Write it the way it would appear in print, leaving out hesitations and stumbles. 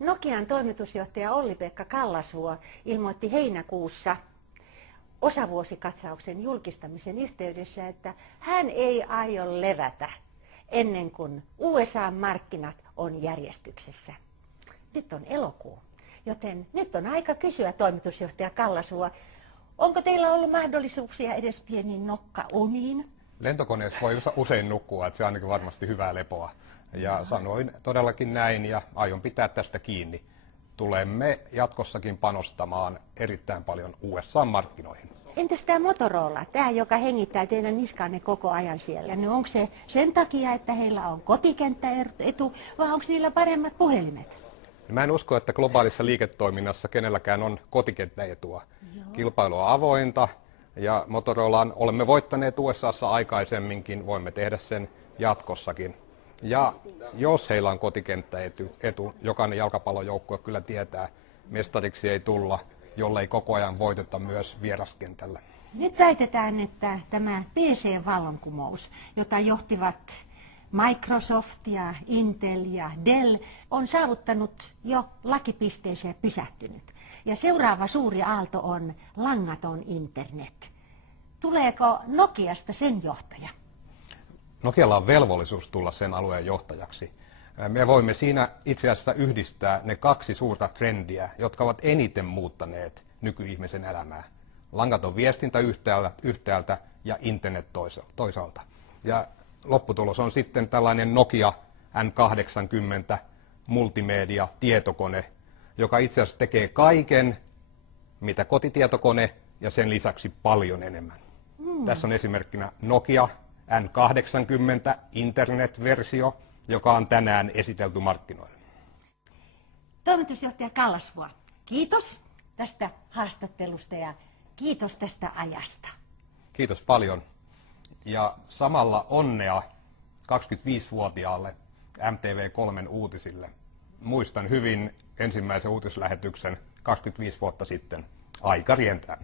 Nokian toimitusjohtaja Olli-Pekka Kallasvuo ilmoitti heinäkuussa osavuosikatsauksen julkistamisen yhteydessä, että hän ei aio levätä ennen kuin USA-markkinat on järjestyksessä. Nyt on elokuu, joten nyt on aika kysyä toimitusjohtaja Kallasvuo, onko teillä ollut mahdollisuuksia edes pieniin nokkauniin? Lentokoneessa voi usein nukkua, että se on ainakin varmasti hyvää lepoa. Ja sanoin todellakin näin ja aion pitää tästä kiinni. Tulemme jatkossakin panostamaan erittäin paljon USA-markkinoihin. Entäs tämä Motorola, tämä joka hengittää teidän niskanne koko ajan siellä? No onko se sen takia, että heillä on kotikenttäetu vai onko niillä paremmat puhelimet? Mä en usko, että globaalissa liiketoiminnassa kenelläkään on kotikenttäetua. Kilpailu on avointa ja Motorolaan olemme voittaneet USAssa aikaisemminkin, voimme tehdä sen jatkossakin. Ja jos heillä on kotikenttäetu, jokainen jalkapallojoukkue kyllä tietää, mestariksi ei tulla, jollei koko ajan voiteta myös vieraskentällä. Nyt väitetään, että tämä PC-vallankumous, jota johtivat Microsoft ja Intel ja Dell, on saavuttanut jo lakipisteeseen ja pysähtynyt. Ja seuraava suuri aalto on langaton internet. Tuleeko Nokiasta sen johtaja? Nokialla on velvollisuus tulla sen alueen johtajaksi. Me voimme siinä itse asiassa yhdistää ne kaksi suurta trendiä, jotka ovat eniten muuttaneet nykyihmisen elämää. Langaton viestintä yhtäältä ja internet toisaalta. Ja lopputulos on sitten tällainen Nokia N80 multimedia tietokone, joka itse asiassa tekee kaiken, mitä kotitietokone ja sen lisäksi paljon enemmän. Tässä on esimerkkinä Nokia N80 internet-versio, joka on tänään esitelty markkinoille. Toimitusjohtaja Kallasvuo, kiitos tästä haastattelusta ja kiitos tästä ajasta. Kiitos paljon. Ja samalla onnea 25-vuotiaalle MTV3 uutisille. Muistan hyvin ensimmäisen uutislähetyksen 25 vuotta sitten. Aika rientää.